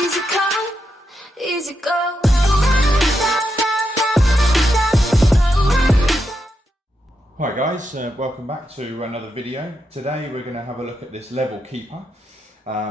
Easy come, easy go. Hi guys, welcome back to another video. Today we're going to have a look at this level keeper.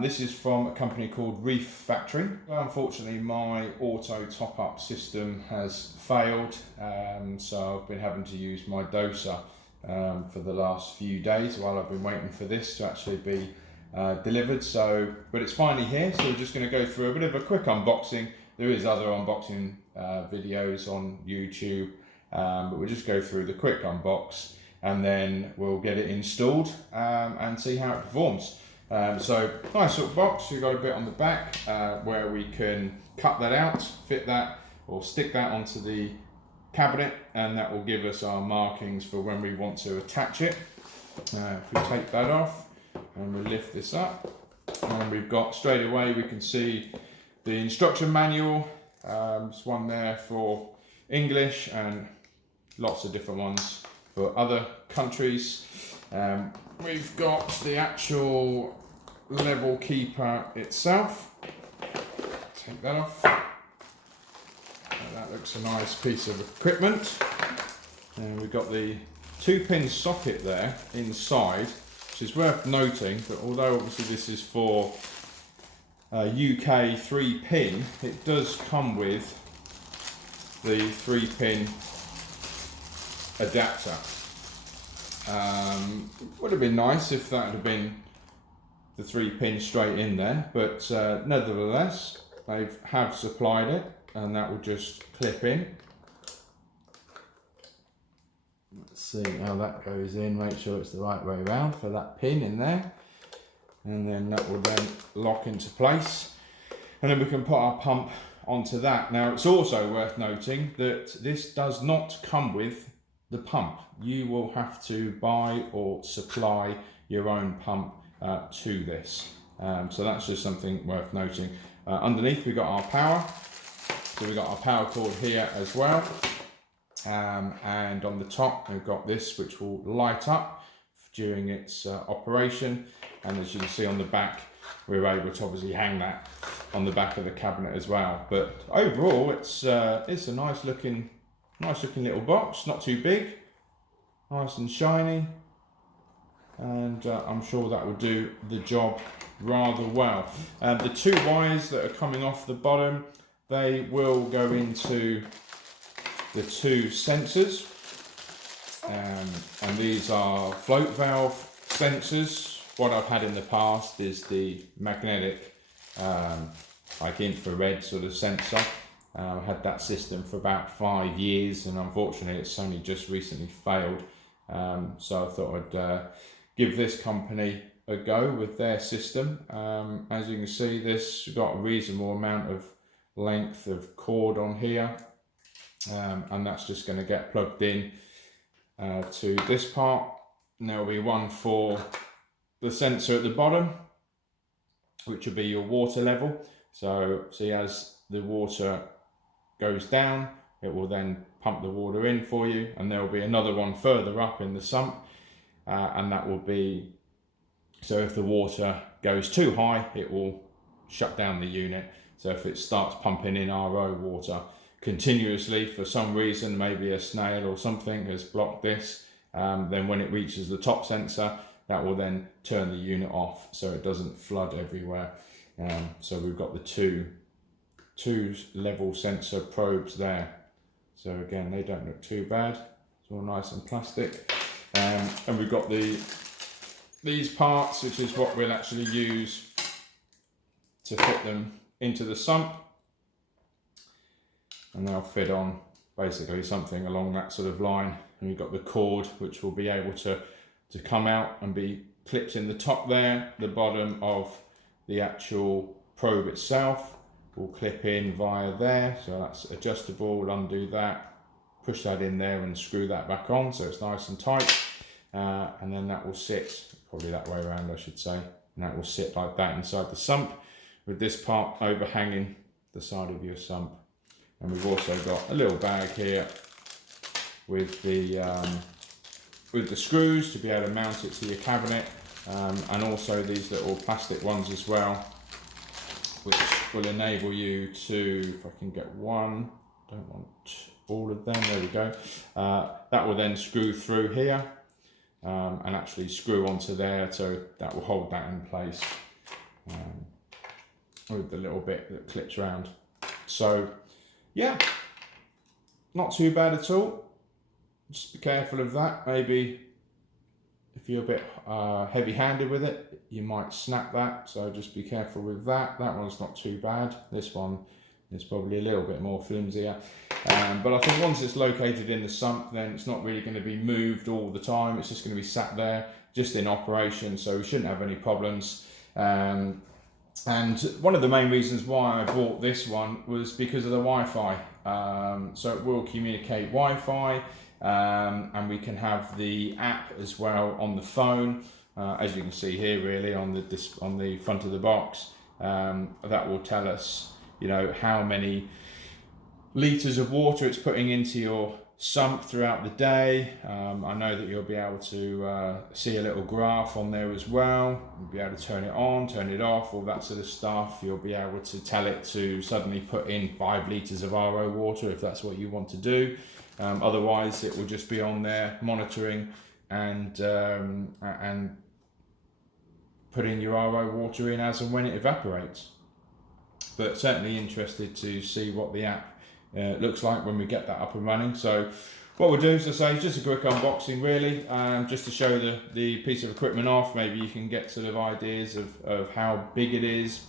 This is from a company called Reef factory. Well, unfortunately my auto top-up system has failed, so I've been having to use my doser for the last few days while I've been waiting for this to actually be delivered. But it's finally here, so we're just going to go through a bit of a quick unboxing. There is other unboxing videos on YouTube, but we'll just go through the quick unbox and then we'll get it installed and see how it performs. So nice little box. We've got a bit on the back where we can cut that out, fit that or stick that onto the cabinet, and that will give us our markings for when we want to attach it. If we take that off and we lift this up, and we've got straight away we can see the instruction manual. There's one there for English and lots of different ones for other countries. We've got the actual level keeper itself. Take that off. That looks a nice piece of equipment. And we've got the 2-pin socket there inside, which is worth noting that although obviously this is for UK 3-pin, it does come with the 3-pin adapter. Would have been nice if that had been the 3-pin straight in there, but nevertheless they have supplied it, and that will just clip in. Let's see how that goes in, make sure it's the right way around for that pin in there, and then that will then lock into place, and then we can put our pump onto that. Now it's also worth noting that this does not come with the pump. You will have to buy or supply your own pump to this. So that's just something worth noting. Underneath we've got our power. So we've got our power cord here as well. And on the top we've got this which will light up during its operation. And as you can see on the back, we're able to obviously hang that on the back of the cabinet as well. But overall it's a nice looking little box, not too big, nice and shiny, and I'm sure that will do the job rather well. The 2 wires that are coming off the bottom, they will go into the 2 sensors, and these are float valve sensors. What I've had in the past is the magnetic like infrared sort of sensor. I had that system for about 5 years, and unfortunately it's only just recently failed. So I thought I'd give this company a go with their system. As you can see, this got a reasonable amount of length of cord on here, and that's just going to get plugged in to this part. And there'll be one for the sensor at the bottom, which will be your water level. So see, as the water goes down, it will then pump the water in for you, and there will be another one further up in the sump, and that will be, so if the water goes too high it will shut down the unit. So if it starts pumping in RO water continuously for some reason, maybe a snail or something has blocked this, then when it reaches the top sensor, that will then turn the unit off so it doesn't flood everywhere. So we've got the two level sensor probes there. So again, they don't look too bad. It's all nice and plastic. And we've got these parts, which is what we'll actually use to fit them into the sump. And they'll fit on basically something along that sort of line. And we've got the cord, which will be able to come out and be clipped in the top there. The bottom of the actual probe itself will clip in via there, so that's adjustable. We'll undo that, push that in there and screw that back on so it's nice and tight, and then that will sit, probably that way around I should say, and that will sit like that inside the sump, with this part overhanging the side of your sump. And we've also got a little bag here with the screws to be able to mount it to your cabinet, and also these little plastic ones as well which will enable you to, if I can get one, don't want all of them, there we go. That will then screw through here and actually screw onto there, so that will hold that in place with the little bit that clips around. So yeah, not too bad at all. Just be careful of that. Maybe if you're a bit heavy-handed with it, you might snap that, so just be careful with that. That one's not too bad. This one is probably a little bit more flimsier. But I think once it's located in the sump, then it's not really going to be moved all the time. It's just going to be sat there, just in operation, so we shouldn't have any problems. And one of the main reasons why I bought this one was because of the Wi-Fi. So it will communicate Wi-Fi, and we can have the app as well on the phone. As you can see here, really on the front of the box, that will tell us, you know, how many litres of water it's putting into your sump throughout the day. I know that you'll be able to see a little graph on there as well. You'll be able to turn it on, turn it off, all that sort of stuff. You'll be able to tell it to suddenly put in 5 litres of RO water if that's what you want to do. Otherwise, it will just be on there monitoring and putting your RO water in as and when it evaporates. But certainly interested to see what the app looks like when we get that up and running. So what we'll do, as I say, is just a quick unboxing really, just to show the piece of equipment off. Maybe you can get sort of ideas of how big it is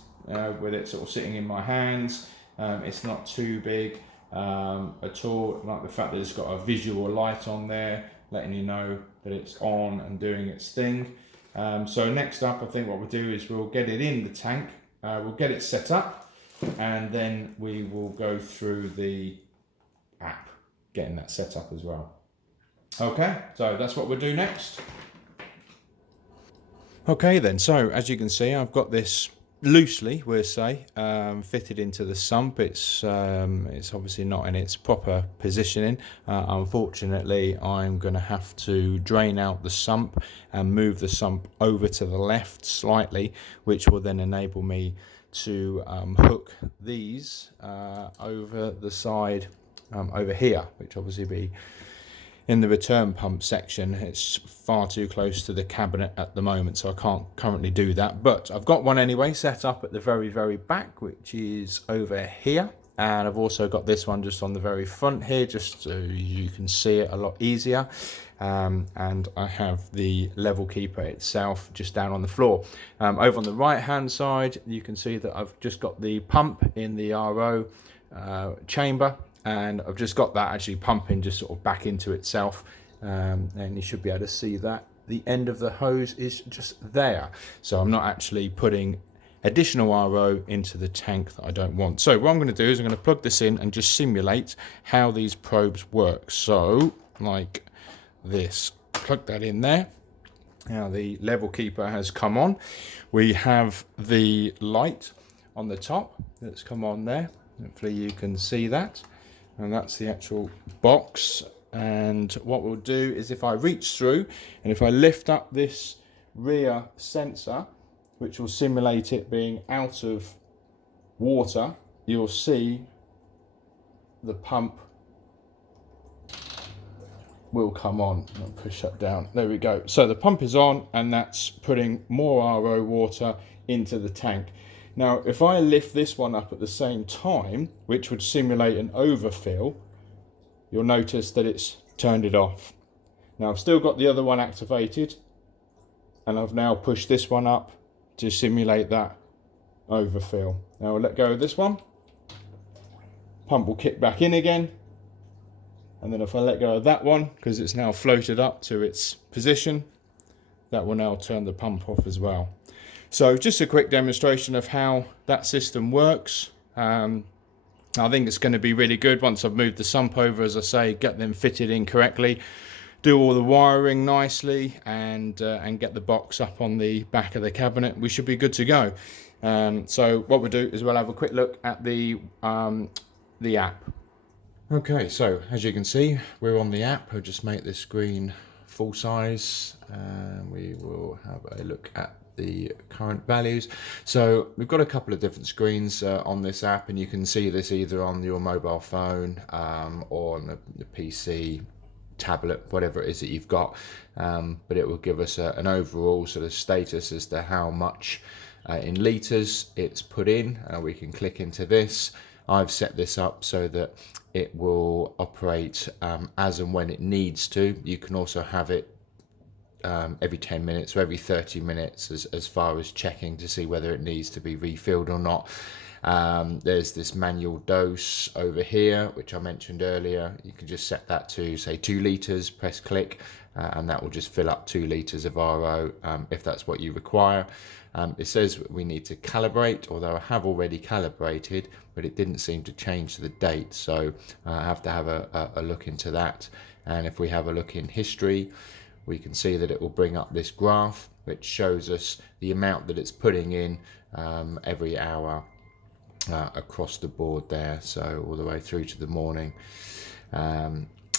with it sort of sitting in my hands. It's not too big at all. I like the fact that it's got a visual light on there letting you know that it's on and doing its thing. So next up, I think what we'll do is we'll get it in the tank, we'll get it set up, and then we will go through the app, getting that set up as well. Okay, so that's what we'll do next. Okay then, so as you can see, I've got this loosely, we'll say, fitted into the sump. It's obviously not in its proper positioning. Unfortunately, I'm going to have to drain out the sump and move the sump over to the left slightly, which will then enable me to hook these over the side over here, which obviously be in the return pump section. It's far too close to the cabinet at the moment, so I can't currently do that, but I've got one anyway set up at the very back, which is over here, and I've also got this one just on the very front here, just so you can see it a lot easier. And I have the level keeper itself just down on the floor. Over on the right hand side, you can see that I've just got the pump in the RO chamber, and I've just got that actually pumping just sort of back into itself, and you should be able to see that the end of the hose is just there, so I'm not actually putting additional RO into the tank that I don't want. So what I'm going to do is I'm going to plug this in and just simulate how these probes work. So like this, plug that in there. Now the level keeper has come on. We have the light on the top that's come on there. Hopefully you can see that. And that's the actual box. And what we'll do is if I reach through and if I lift up this rear sensor, which will simulate it being out of water, you'll see the pump will come on. I'll push that down. There we go. So the pump is on, and that's putting more RO water into the tank. Now, if I lift this one up at the same time, which would simulate an overfill, you'll notice that it's turned it off. Now, I've still got the other one activated, and I've now pushed this one up to simulate that overfill. Now I'll let go of this one. Pump will kick back in again. And then if I let go of that one, because it's now floated up to its position, that will now turn the pump off as well. So just a quick demonstration of how that system works. I think it's going to be really good once I've moved the sump over, as I say, get them fitted in correctly, do all the wiring nicely, and get the box up on the back of the cabinet. We should be good to go. So what we'll do is we'll have a quick look at the app. Okay, so as you can see, we're on the app. I'll just make this screen full size, and we will have a look at the current values. So we've got a couple of different screens on this app, and you can see this either on your mobile phone or on the PC, tablet, whatever it is that you've got, but it will give us an overall sort of status as to how much in litres it's put in. We can click into this. I've set this up so that it will operate as and when it needs to. You can also have it every 10 minutes or every 30 minutes as far as checking to see whether it needs to be refilled or not. There's this manual dose over here, which I mentioned earlier. You can just set that to say 2 litres, press click, and that will just fill up 2 litres of RO if that's what you require. It says we need to calibrate, although I have already calibrated, but it didn't seem to change the date, so I have to have a look into that. And if we have a look in history, we can see that it will bring up this graph which shows us the amount that it's putting in every hour across the board there, so all the way through to the morning.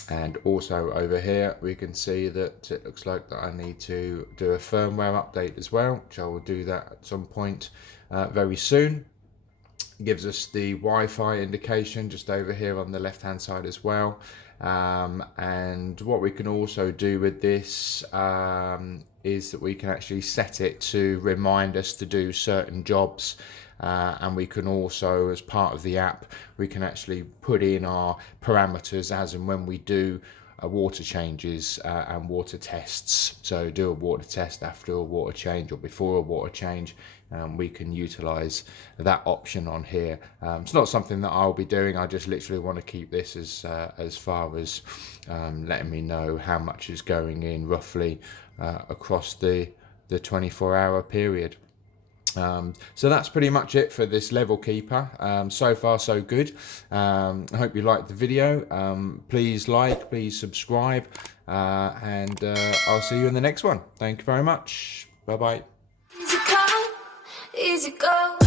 And also over here we can see that it looks like that I need to do a firmware update as well, which I will do that at some point very soon. It gives us the Wi-Fi indication just over here on the left hand side as well. And what we can also do with this is that we can actually set it to remind us to do certain jobs, and we can also, as part of the app, we can actually put in our parameters as and when we do water changes and water tests. So do a water test after a water change or before a water change, and we can utilize that option on here. It's not something that I'll be doing. I just literally want to keep this as far as letting me know how much is going in roughly across the 24-hour period. So that's pretty much it for this level keeper. So far so good. I hope you liked the video. Please like, please subscribe, and I'll see you in the next one. Thank you very much. Bye bye. Easy come, easy go.